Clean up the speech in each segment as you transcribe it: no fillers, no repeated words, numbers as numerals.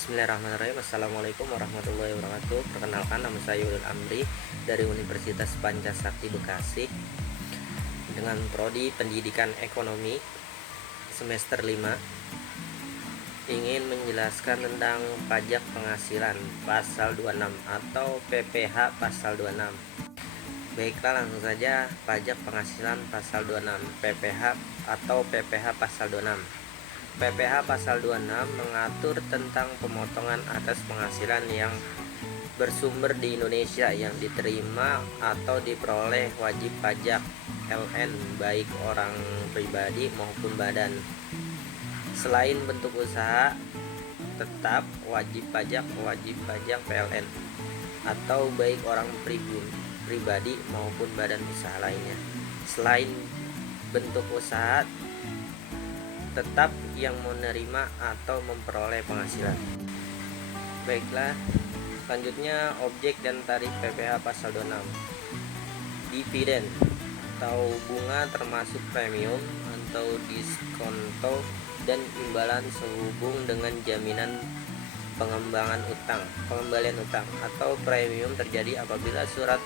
Bismillahirrahmanirrahim. Assalamualaikum warahmatullahi wabarakatuh. Perkenalkan, nama saya Yudul Amri dari Universitas Pancasakti Bekasi dengan prodi Pendidikan Ekonomi semester 5. Ingin menjelaskan tentang pajak penghasilan pasal 26 atau PPh pasal 26. Baiklah, langsung saja. Pajak penghasilan pasal 26, PPh atau PPh pasal 26. PPh pasal 26 mengatur tentang pemotongan atas penghasilan yang bersumber di Indonesia yang diterima atau diperoleh wajib pajak LN baik orang pribadi maupun badan. Selain bentuk usaha tetap wajib pajak PLN atau baik orang pribadi maupun badan usaha lainnya. Selain bentuk usaha tetap yang menerima atau memperoleh penghasilan. Baiklah, selanjutnya objek dan tarif PPh pasal 26. Dividen atau bunga termasuk premium atau diskonto dan imbalan sehubung dengan jaminan pengembalian utang atau premium terjadi apabila surat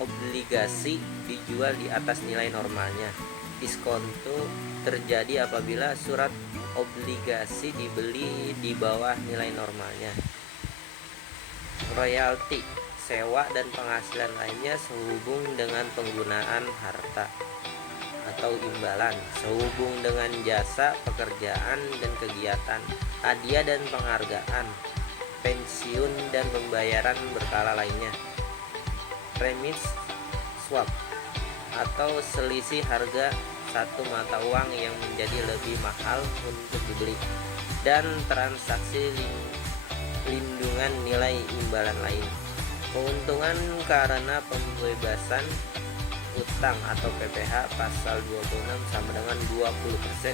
obligasi dijual di atas nilai normalnya. Diskonto terjadi apabila surat obligasi dibeli di bawah nilai normalnya. Royalti, sewa dan penghasilan lainnya sehubung dengan penggunaan harta atau imbalan, sehubung dengan jasa, pekerjaan dan kegiatan, hadiah dan penghargaan, pensiun dan pembayaran berkala lainnya. Remis swap atau selisih harga satu mata uang yang menjadi lebih mahal untuk dibeli, dan transaksi lindungan nilai imbalan lain. Keuntungan karena pembebasan utang atau PPh pasal 26 sama dengan 20%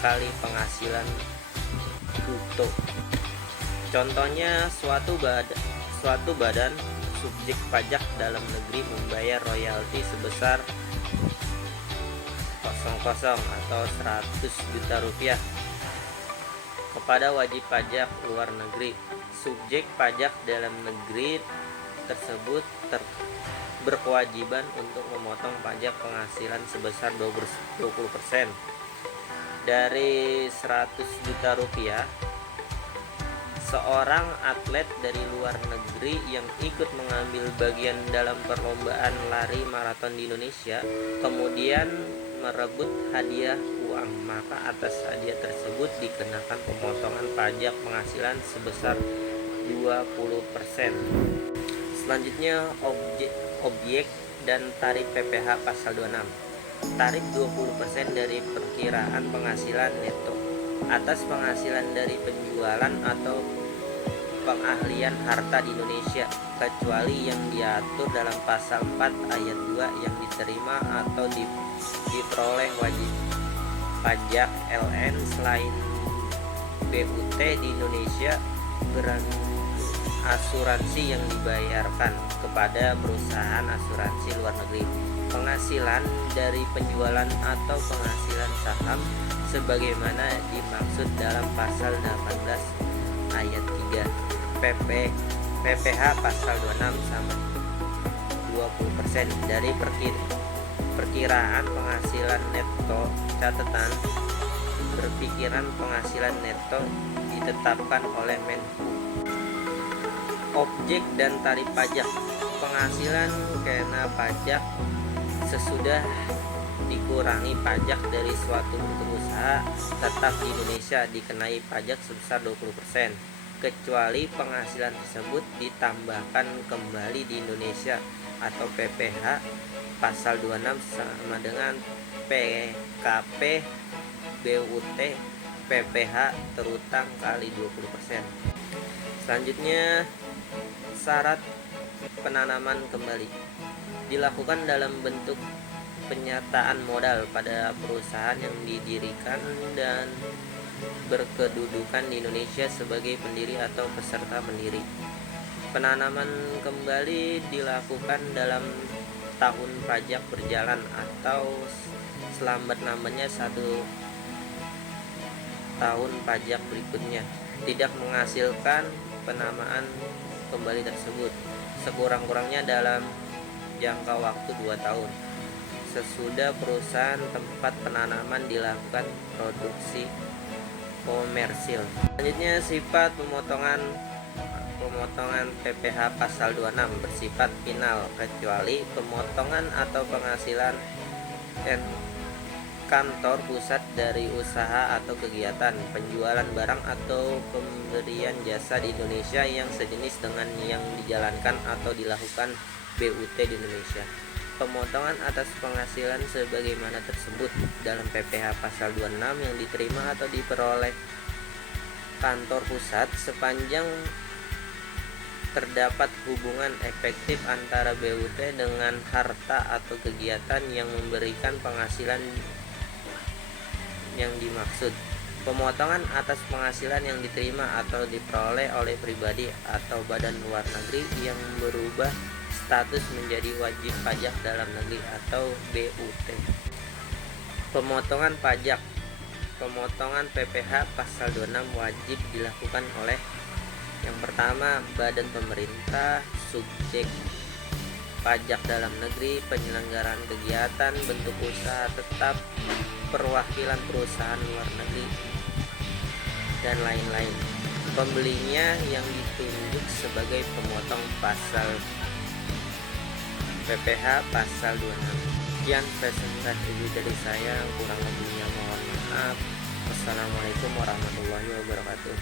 kali penghasilan bruto. Contohnya, suatu badan subjek pajak dalam negeri membayar royalti sebesar 00 atau 100 juta rupiah kepada wajib pajak luar negeri. Subjek pajak dalam negeri tersebut berkewajiban untuk memotong pajak penghasilan sebesar 20% dari 100 juta rupiah. Seorang atlet dari luar negeri yang ikut mengambil bagian dalam perlombaan lari maraton di Indonesia kemudian merebut hadiah uang, maka atas hadiah tersebut dikenakan pemotongan pajak penghasilan sebesar 20%. Selanjutnya, objek dan tarif PPh pasal 26. Tarif 20% dari perkiraan penghasilan neto atas penghasilan dari penjualan atau pengahlian harta di Indonesia, kecuali yang diatur dalam pasal 4 ayat 2 yang diterima atau diperoleh wajib pajak LN selain BUT di Indonesia, asuransi yang dibayarkan kepada perusahaan asuransi luar negeri, penghasilan dari penjualan atau penghasilan saham sebagaimana dimaksud dalam pasal 18 ayat 3. PPh pasal 26 sama 20% dari perkiraan penghasilan neto. Catatan, perkiraan penghasilan neto ditetapkan oleh Menhu. Objek dan tarif pajak. Penghasilan kena pajak sesudah dikurangi pajak dari suatu bentuk usaha tetap di Indonesia dikenai pajak sebesar 20%, kecuali penghasilan tersebut ditambahkan kembali di Indonesia atau PPh pasal 26 sama dengan PKP BUT PPh terutang kali 20%. Selanjutnya, syarat penanaman kembali dilakukan dalam bentuk penyataan modal pada perusahaan yang didirikan dan berkedudukan di Indonesia sebagai pendiri atau peserta pendiri. Penanaman kembali dilakukan dalam tahun pajak berjalan atau selambat-lambatnya 1 tahun pajak berikutnya. tidak menghasilkan penamaan kembali tersebut sekurang-kurangnya dalam jangka waktu 2 tahun sesudah perusahaan tempat penanaman dilakukan produksi komersil. Selanjutnya, sifat pemotongan PPh pasal 26 bersifat final kecuali pemotongan atau penghasilan kantor pusat dari usaha atau kegiatan penjualan barang atau pemberian jasa di Indonesia yang sejenis dengan yang dijalankan atau dilakukan BUT di Indonesia. Pemotongan atas penghasilan sebagaimana tersebut dalam PPh pasal 26 yang diterima atau diperoleh kantor pusat sepanjang terdapat hubungan efektif antara BUT dengan harta atau kegiatan yang memberikan penghasilan yang dimaksud. Pemotongan atas penghasilan yang diterima atau diperoleh oleh pribadi atau badan luar negeri yang berubah status menjadi wajib pajak dalam negeri atau BUT. Pemotongan pajak. Pemotongan PPh pasal 26 wajib dilakukan oleh yang pertama, badan pemerintah, subjek pajak dalam negeri, penyelenggaraan kegiatan, bentuk usaha tetap, perwakilan perusahaan luar negeri, dan lain-lain. Pembelinya yang ditunjuk sebagai pemotong pasal PPh pasal 26. Sekian presentasi dari saya, kurang lebihnya mohon maaf. Wassalamualaikum warahmatullahi wabarakatuh.